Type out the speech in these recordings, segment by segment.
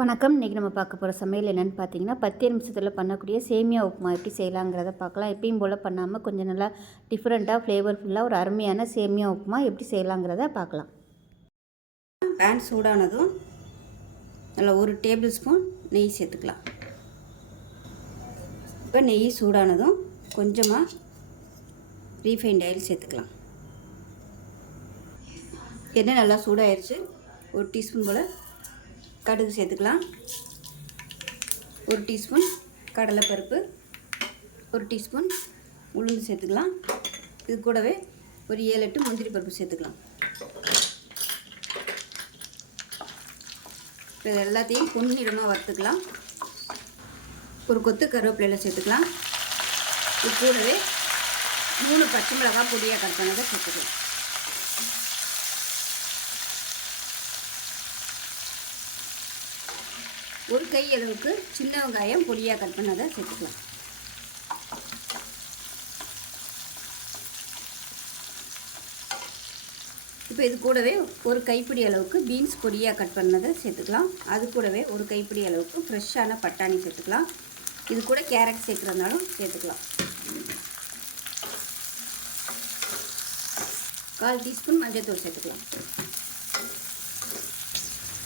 வணக்கம். இன்றைக்கி நம்ம பார்க்க போகிற சமையல் என்னென்னு பார்த்தீங்கன்னா, 10 நிமிஷத்தில் பண்ணக்கூடிய சேமியா உப்புமா எப்படி செய்யலாங்கிறத பார்க்கலாம். எப்பயும் போல் பண்ணாமல் கொஞ்சம் நல்லா டிஃப்ரெண்ட்டாக ஃப்ளேவர்ஃபுல்லாக ஒரு அருமையான சேமியா உப்புமா எப்படி செய்யலாங்கிறத பார்க்கலாம். பேன் சூடானதும் நல்லா 1 டேபிள் ஸ்பூன் நெய் சேர்த்துக்கலாம். இப்போ நெய் சூடானதும் கொஞ்சமாக ரீஃபைண்ட் ஆயில் சேர்த்துக்கலாம். எண்ணெய் நல்லா சூடாயிருச்சு. 1 டீஸ்பூன் போல் கடுகு சேர்த்துக்கலாம். 1 டீஸ்பூன் கடலைப்பருப்பு, 1 டீஸ்பூன் உளுந்து சேர்த்துக்கலாம். இது கூடவே ஒரு 7-8 முந்திரி பருப்பு சேர்த்துக்கலாம். இது எல்லாத்தையும் பொன்னிறமாக வறுத்துக்கலாம். ஒரு கொத்து கருவேப்பிலையில் சேர்த்துக்கலாம். இது கூடவே 3 பச்சை மிளகாய் பொடியாக கட் பண்ணதை சேர்த்துக்கலாம். ஒரு கை அளவுக்கு சின்ன வெங்காயம் பொடியாக கட் பண்ணதை சேர்த்துக்கலாம். இப்போ இது கூடவே ஒரு கைப்பிடி அளவுக்கு பீன்ஸ் பொடியாக கட் பண்ணதை சேர்த்துக்கலாம். அது கூடவே ஒரு கைப்பிடி அளவுக்கு ஃப்ரெஷ்ஷான பட்டாணி சேர்த்துக்கலாம். இது கூட கேரட் சேர்க்குறதுனாலும் சேர்த்துக்கலாம். 1/4 டீஸ்பூன் மஞ்சள்தூள் சேர்த்துக்கலாம்.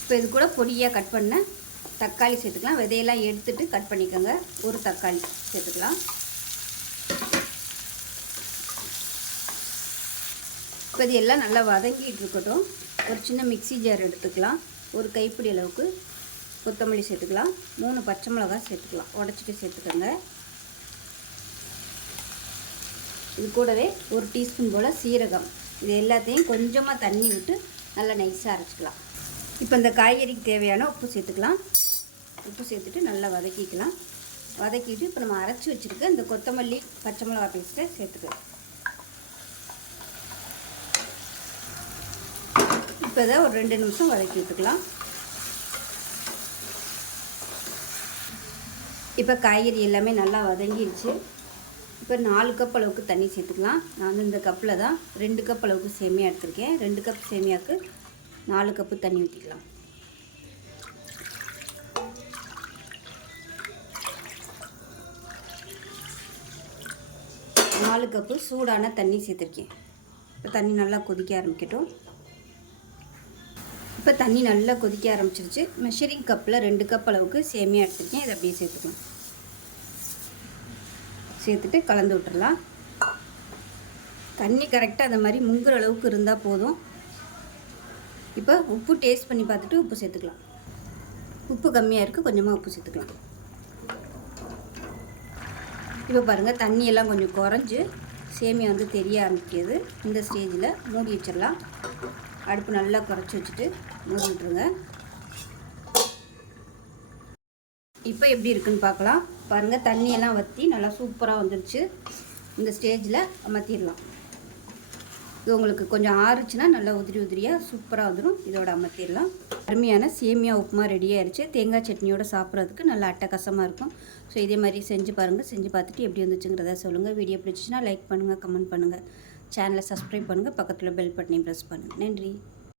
இப்போ இது கூட பொடியாக கட் பண்ண தக்காளி சேர்த்துக்கலாம். விதையெல்லாம் எடுத்துட்டு கட் பண்ணிக்கோங்க. ஒரு தக்காளி சேர்த்துக்கலாம். இப்போ இது எல்லாம் நல்லா வதங்கிட்டு இருக்கட்டும். ஒரு சின்ன மிக்ஸி ஜார் எடுத்துக்கலாம். ஒரு கைப்பிடி அளவுக்கு கொத்தமல்லி சேர்த்துக்கலாம். 3 பச்சை மிளகாய் சேர்த்துக்கலாம். உடச்சிட்டு சேர்த்துக்கோங்க. இது கூடவே 1 டீஸ்பூன் போல் சீரகம். இது எல்லாத்தையும் கொஞ்சமாக தண்ணி விட்டு நல்லா நைஸாக அரைச்சிக்கலாம். இப்போ இந்த காய்கறிக்கு தேவையான உப்பு சேர்த்துக்கலாம். உப்பு சேர்த்துட்டு நல்லா வதக்கிக்கலாம். வதக்கிட்டு இப்போ நம்ம அரைச்சி வச்சுருக்க இந்த கொத்தமல்லி பச்சை மிளகா பேஸ்ட்டை சேர்த்துக்கலாம். இப்போ இதை ஒரு 2 நிமிஷம் வதக்கி விட்டுக்கலாம். இப்போ காய்கறி எல்லாமே நல்லா வதங்கிடுச்சு. இப்போ 4 கப் அளவுக்கு தண்ணி சேர்த்துக்கலாம். நான் வந்து இந்த கப்பில் தான் 2 கப் அளவுக்கு சேமியா எடுத்திருக்கேன். 2 கப் சேமியாவுக்கு 4 கப்பு தண்ணி ஊற்றிக்கலாம். நாலு கப்பு சூடான தண்ணி சேர்த்துருக்கேன். இப்போ தண்ணி நல்லா கொதிக்க ஆரம்பிக்கட்டும். இப்போ தண்ணி நல்லா கொதிக்க ஆரம்பிச்சிருச்சு. மெஷரிங் கப்பில் 2 கப் அளவுக்கு சேமியா எடுத்துருக்கேன். இதை அப்படியே சேர்த்துக்கலாம். சேர்த்துட்டு கலந்து விட்டுறலாம். தண்ணி கரெக்டாக அந்த மாதிரி முங்குற அளவுக்கு இருந்தால் போதும். இப்போ உப்பு டேஸ்ட் பண்ணி பார்த்துட்டு உப்பு சேர்த்துக்கலாம். உப்பு கம்மியாக இருக்குது, கொஞ்சமாக உப்பு சேர்த்துக்கலாம். இப்போ பாருங்கள், தண்ணியெல்லாம் கொஞ்சம் குறைஞ்சி சேமியா வந்து தெரிய ஆரம்பிக்கிறது. இந்த ஸ்டேஜில் மூடி வச்சிடலாம். அடுப்பு நல்லா குறைச்சி வச்சுட்டு மூடி விட்டுருங்க. இப்போ எப்படி இருக்குன்னு பார்க்கலாம். பாருங்கள், தண்ணியெல்லாம் வற்றி நல்லா சூப்பராக வந்துடுச்சு. இந்த ஸ்டேஜில் அமர்த்திடலாம். இது உங்களுக்கு கொஞ்சம் ஆறுச்சுன்னா நல்லா உதிரியாக சூப்பராக வந்துடும். இதோட அமர்த்திடலாம். அருமையான சேமியா உப்புமா ரெடி ஆயிடுச்சு. தேங்காய் சட்னியோடு சாப்பிட்றதுக்கு நல்லா அட்டகாசமாக இருக்கும். ஸோ இதே மாதிரி செஞ்சு பாருங்கள். செஞ்சு பார்த்துட்டு எப்படி வந்துச்சுங்கிறத சொல்லுங்கள். வீடியோ பிடிச்சிச்சின்னா லைக் பண்ணுங்கள், கமெண்ட் பண்ணுங்கள், சேனலை சப்ஸ்கிரைப் பண்ணுங்கள், பக்கத்தில் பெல் பட்டனையும் ப்ரெஸ் பண்ணுங்கள். நன்றி.